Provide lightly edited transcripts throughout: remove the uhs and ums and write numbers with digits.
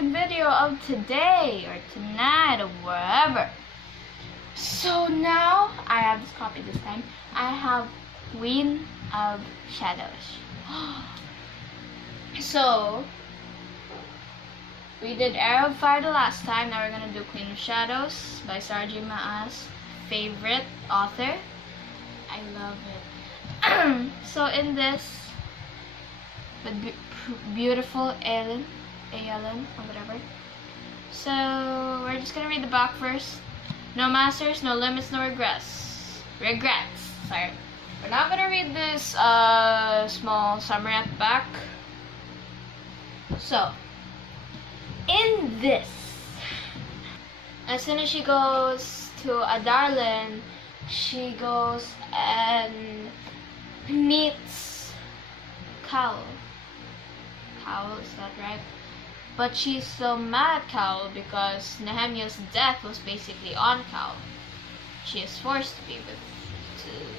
second video of today or tonight or wherever. So now I have this copy this time. I have Queen of Shadows. So we did Arrow of Fire the last time. Now we're gonna do Queen of Shadows by Maas, favorite author. I love it. So in this, with beautiful Aelin or whatever. So we're just gonna read the back first. No masters, no limits, no regrets. Sorry. We're not gonna read this small summary at the back. So in this, as soon as she goes to Adarlan, she goes and meets Cowl. Is that right? But she's so mad at Cowl because Nehemiah's death was basically on Cowl. She is forced to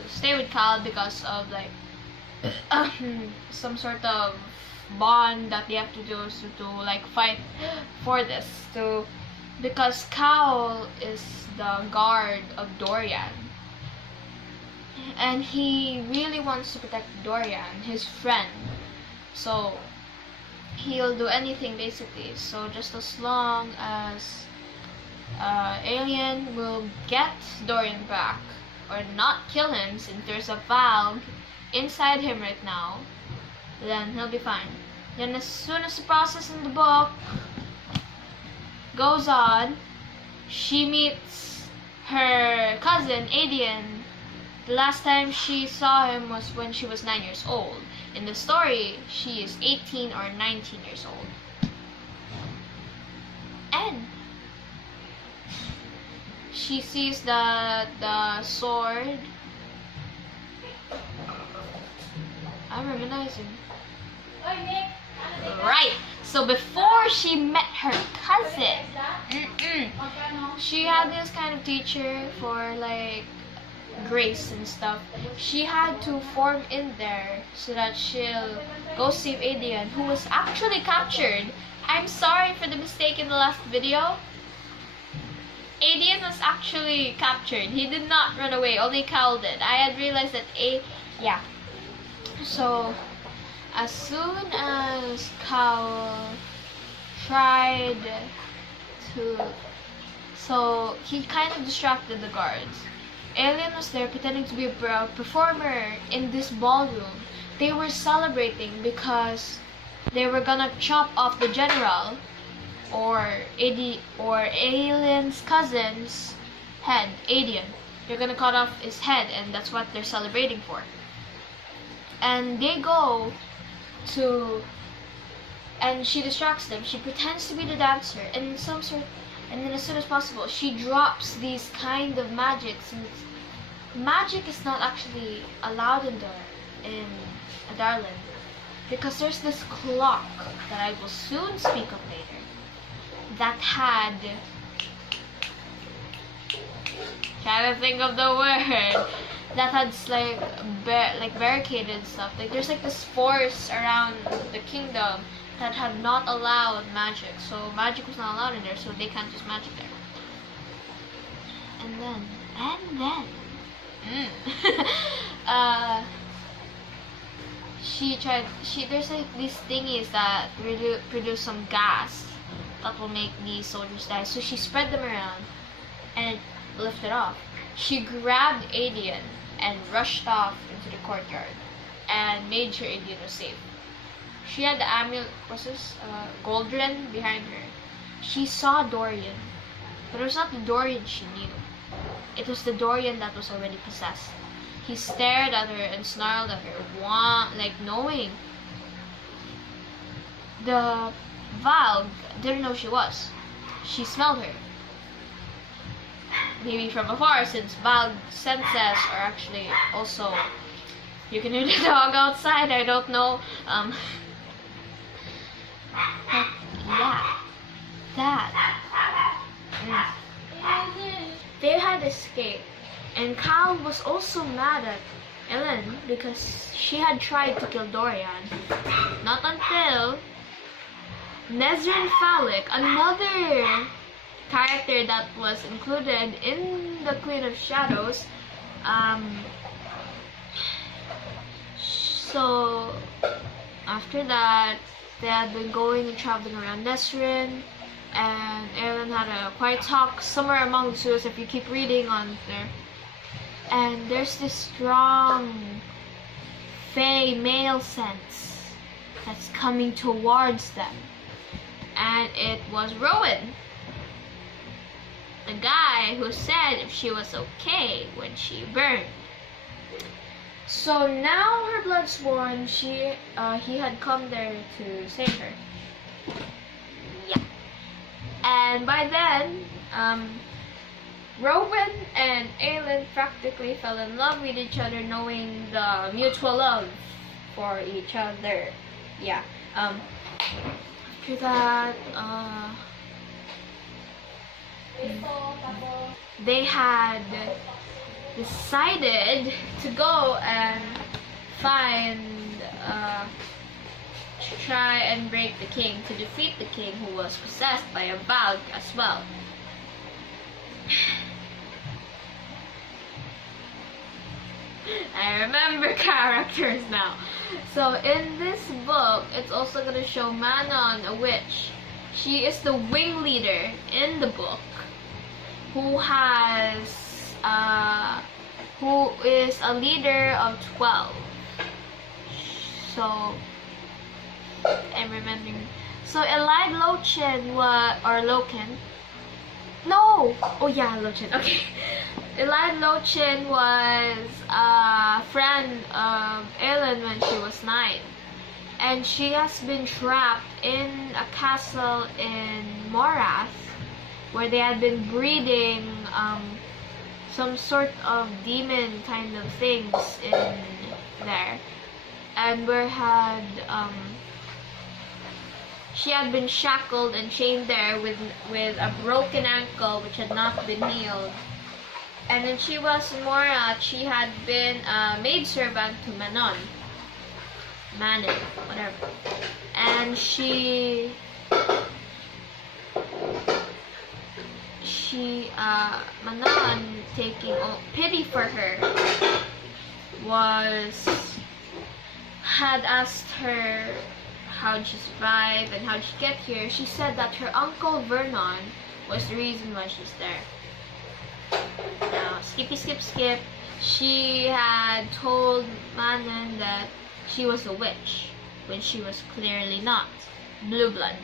stay with Cowl because of like some sort of bond that they have to do to like fight for this. Because Cowl is the guard of Dorian, and he really wants to protect Dorian, his friend. So he'll do anything basically. So just as long as Alien will get Dorian back or not kill him, since there's a valve inside him right now, then he'll be fine. Then as soon as the process in the book goes on, she meets her cousin Adian. The last time she saw him was when she was 9 years old. In the story, she is 18 or 19 years old. And she sees the sword. I'm reminiscing. Right. So before she met her cousin, she had this kind of teacher for like grace and stuff. She had to form in there so that she'll go save Adian, who was actually captured. I'm sorry for the mistake in the last video. Adian was actually captured. He did not run away, only Cowl did. I had realized that yeah. So as soon as Cowl tried to, so he kind of distracted the guards. Alien was there pretending to be a performer in this ballroom. They were celebrating because they were gonna chop off the general or Alien's cousin's head, Adian. They're gonna cut off his head, and that's what they're celebrating for. And they go to, and she distracts them. She pretends to be the dancer, and and then as soon as possible, she drops these kind of magic, since magic is not actually allowed in Adarlan, because there's this clock that I will soon speak of later that had, trying to think of the word, that had like barricaded stuff. Like there's like this force around the kingdom that had not allowed magic. So magic was not allowed in there, so they can't use magic there. And then there's like these thingies that produce some gas that will make these soldiers die. So she spread them around and lifted off. She grabbed Adian and rushed off into the courtyard and made sure Adian was safe. She had the amulet, Goldrin behind her. She saw Dorian, but it was not the Dorian she knew. It was the Dorian that was already possessed. He stared at her and snarled at her, like knowing. The Valg didn't know she was. She smelled her. Maybe from afar, since Valg senses are actually also, you can hear the dog outside, I don't know. But yeah, they had escaped, and Cowl was also mad at Ellen because she had tried to kill Dorian. Not until Nezrin Falik, another character that was included in the Queen of Shadows. So after that, they had been going and traveling around Nesrin, and Aaron had a quiet talk somewhere among the sewers if you keep reading on there. And there's this strong fey male sense that's coming towards them. And it was Rowan, the guy who said if she was okay when she burned. So now her bloodsworn, he had come there to save her. Yeah. And by then, Rowan and Aelin practically fell in love with each other, knowing the mutual love for each other. Yeah. After that, they had decided to go and try and break the king, to defeat the king who was possessed by a Valk as well. I remember characters now. So in this book, it's also going to show Manon, a witch. She is the wing leader in the book, who is a leader of 12. So I'm remembering. So Elide Lochen Loken. No! Oh yeah, Lochen. Okay. Elide Lochen was a friend of Aelin when she was 9. And she has been trapped in a castle in Morath, where they had been breeding some sort of demon kind of things in there. And she had been shackled and chained there with a broken ankle which had not been healed. And when she was in Morath, she had been a maidservant to Manon, whatever. And Manon, taking pity for her, had asked her how did she survive and how did she get here. She said that her uncle Vernon was the reason why she's there. Now, skip. She had told Manon that she was a witch, when she was clearly not. Blue blood.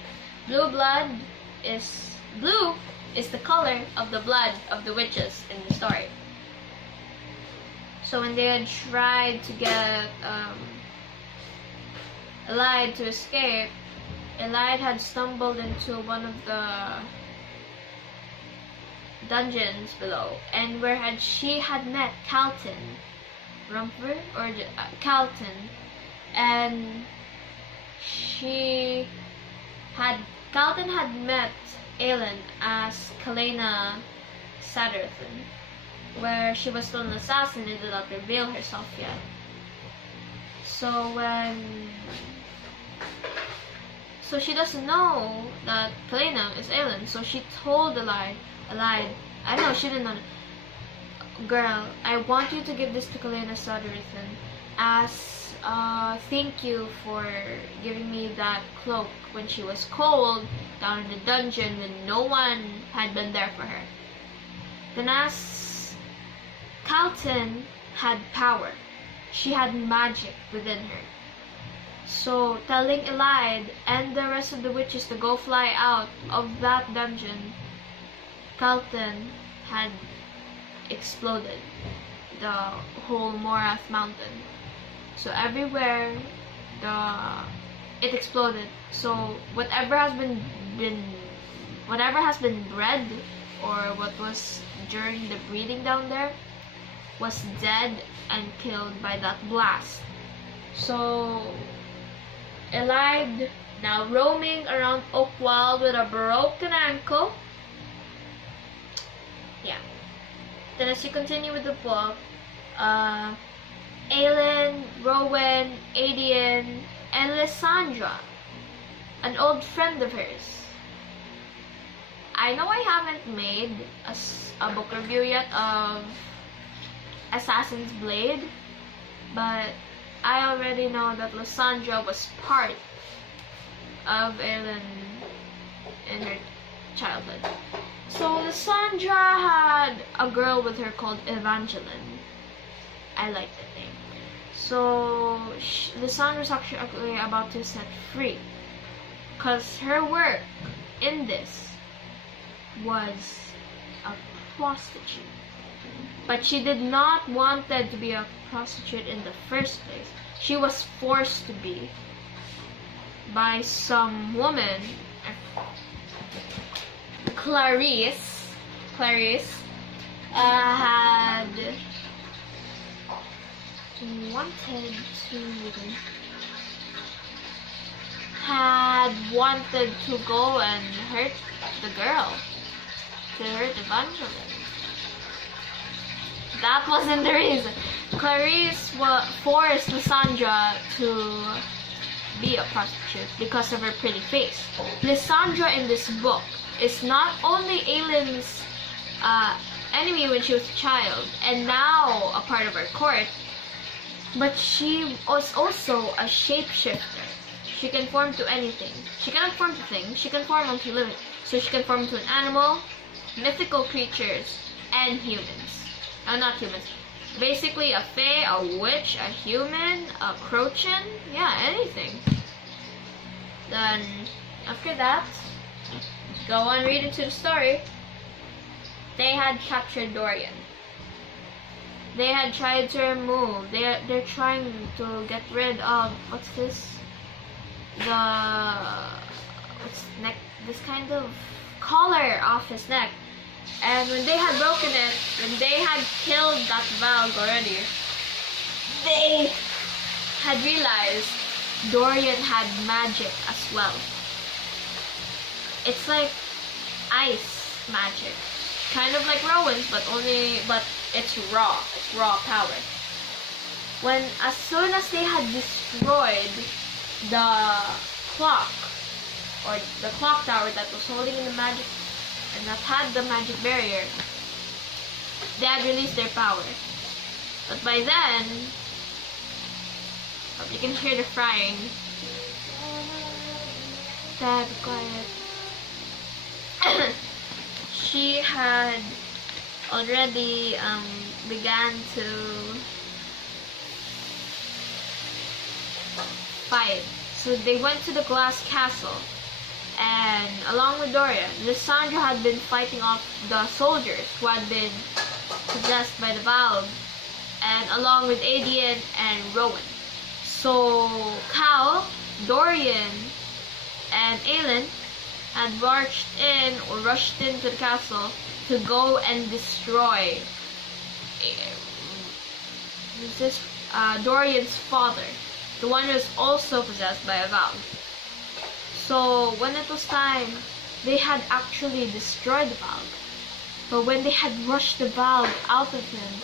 Blue is the color of the blood of the witches in the story. So when they had tried to get Elide to escape, Elide had stumbled into one of the dungeons below, and she had met Calton, and Calton had met Aelin as Kalena Satterthon, where she was still an assassin and did not reveal herself yet. So she doesn't know that Kalena is Aelin, so she told Elide, I know she didn't know. Girl, I want you to give this to Kalena Satterthon as thank you for giving me that cloak when she was cold down in the dungeon when no one had been there for her. Then as Calton had power, she had magic within her. So telling Elide and the rest of the witches to go fly out of that dungeon, Calton had exploded the whole Morath mountain. So everywhere it exploded. So whatever has been bred, or what was during the breeding down there, was dead and killed by that blast. So Elide, now roaming around Oakwild with a broken ankle. Yeah. Then as you continue with the book, Aelin, Rowan, Adian, and Lysandra, an old friend of hers. I know I haven't made a book review yet of Assassin's Blade, but I already know that Lysandra was part of Aelin in her childhood. So Lysandra had a girl with her called Evangeline. I like that name. So Lysandra's actually about to set free, because her work in this was a prostitute. But she did not want to be a prostitute in the first place. She was forced to be by some woman, Clarice had wanted to go and hurt the girl, to hurt Evangeline. That wasn't the reason. Clarice forced Lysandra to be a prostitute because of her pretty face. Lysandra in this book is not only Aelin's enemy when she was a child and now a part of her court, but she was also a shapeshifter. She can form to anything. She cannot form to things, she can form into living. So she can form to an animal, mythical creatures, and humans. Not humans. Basically a fae, a witch, a human, a crochin, yeah, anything. Then, after that, go on read into the story. They had captured Dorian. They had tried to remove, they're trying to get rid of, what's this? This kind of collar off his neck. And when they had broken it, when they had killed that Valg already, they had realized Dorian had magic as well. It's like ice magic. Kind of like Rowan's, but it's raw power. As soon as they had destroyed the clock, or the clock tower that was holding in the magic, and that had the magic barrier, they had released their power. But by then, you can hear the frying. Dad, quiet. She had already began to fight. So they went to the glass castle, and along with Dorian, Lysandra had been fighting off the soldiers who had been possessed by the Valg, and along with Adian and Rowan. So Cal, Dorian, and Aelin had rushed into the castle to go and destroy Dorian's father, the one who was also possessed by a Valg. So when it was time, they had actually destroyed the Valg. But when they had rushed the Valg out of him,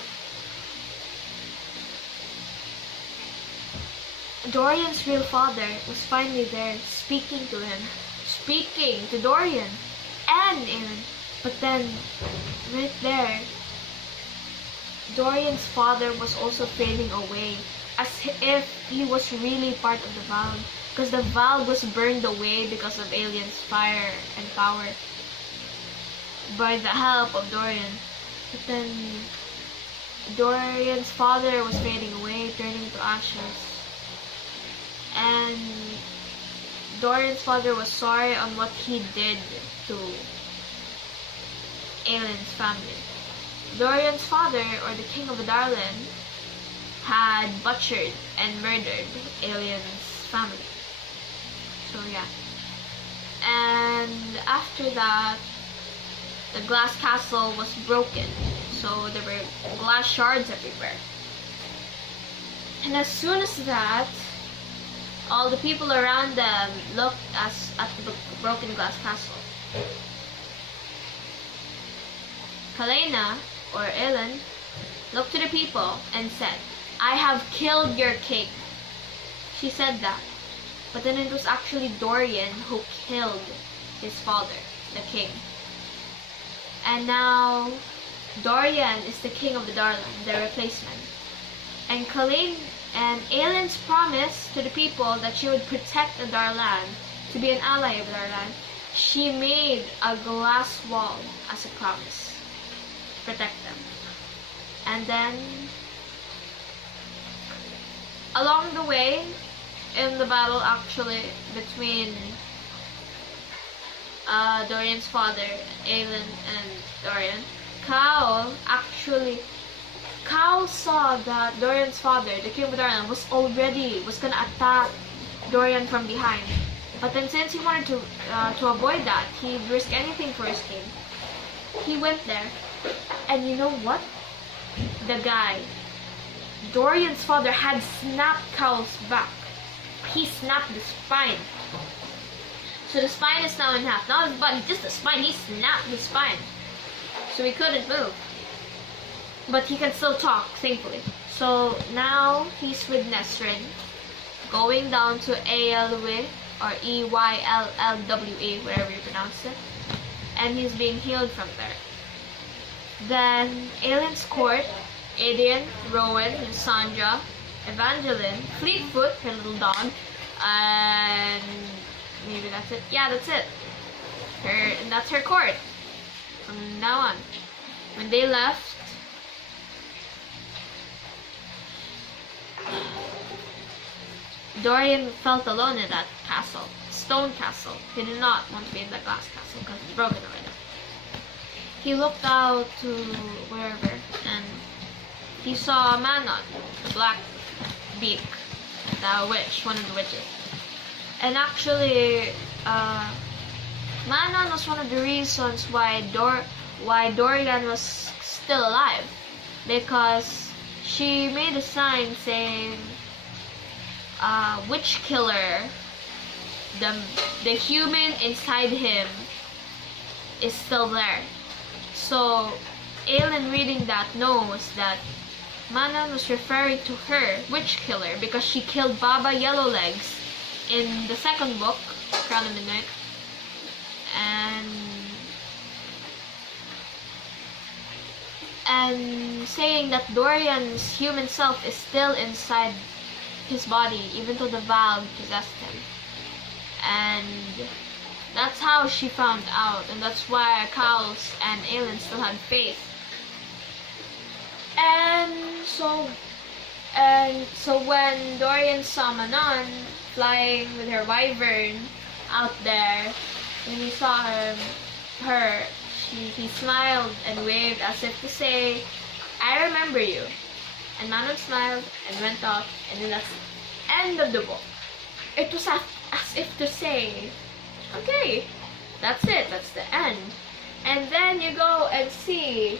Dorian's real father was finally there, speaking to him, speaking to Dorian and Aelin. But then, right there, Dorian's father was also fading away, as if he was really part of the Valg, because the Valg was burned away because of Aelin's fire and power by the help of Dorian. But then, Dorian's father was fading away, turning to ashes. And Dorian's father was sorry on what he did to Aelin's family. Dorian's father, or the king of Adarlan, had butchered and murdered Aelin's family. So yeah. And after that, the glass castle was broken. So there were glass shards everywhere. And as soon as that, all the people around them looked at the broken glass castle. Kalena, or Aelin, looked to the people and said, "I have killed your king." She said that. But then it was actually Dorian who killed his father, the king. And now Dorian is the king of the Darlan, the replacement. And Aelin's promise to the people that she would protect the Darlan, to be an ally of Darlan, she made a glass wall as a promise to protect them. And then, along the way, in the battle actually between Dorian's father, Aelin, and Dorian, Cal saw that Dorian's father, the king of Darlan, was gonna attack Dorian from behind. But then since he wanted to avoid that, he'd risk anything for his king. He went there, and you know what? The guy, Dorian's father, had snapped Cal's back. He snapped the spine. So the spine is now in half. Not his body, just the spine. He snapped the spine. So he couldn't move. But he can still talk, thankfully. So now he's with Nesrin, going down to Eyllwe, or Eyllwe, wherever you pronounce it. And he's being healed from there. Then Aelin's court, Aedion, Rowan, Lysandra, Evangeline, Fleetfoot, her little dog, and maybe that's it. Yeah, that's it. And that's her court from now on. When they left, Dorian felt alone in that castle, stone castle. He did not want to be in the glass castle because it's broken already. He looked out to wherever and he saw Manon, the black beak, the witch, one of the witches. And actually, Manon was one of the reasons why Dorian was still alive, because she made a sign saying, witch killer, the human inside him is still there. So Aelin, reading that, knows that Manon was referring to her, witch killer, because she killed Baba Yellowlegs in the second book, Crown of Midnight. And saying that Dorian's human self is still inside his body, even though the valve possessed him. And that's how she found out, and that's why Cowles and Aelin still had faith. And so when Dorian saw Manon flying with her wyvern out there, when he saw her, he smiled and waved as if to say, "I remember you." And Manon smiled and went off, and then that's the end of the book. It was as if to say, okay, that's it, that's the end. And then you go and see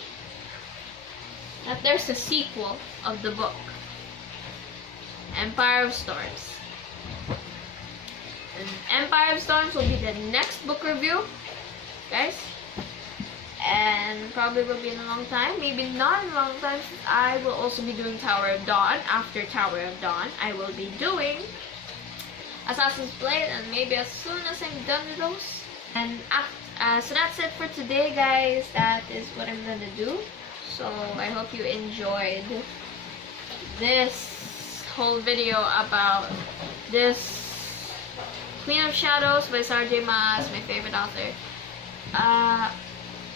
that there's a sequel of the book, Empire of Storms. And Empire of Storms will be the next book review, guys. And probably will be in a long time, maybe not in a long time. I will also be doing Tower of Dawn. After Tower of Dawn, I will be doing Assassin's Blade, and maybe as soon as I'm done with those. And so that's it for today, guys. That is what I'm gonna do. So I hope you enjoyed this whole video about this Queen of Shadows by Sarah Maas, my favorite author.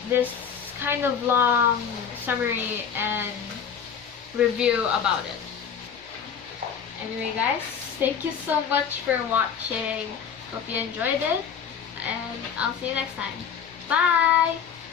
This kind of long summary and review about it. Anyway, guys, thank you so much for watching. Hope you enjoyed it, and I'll see you next time. Bye!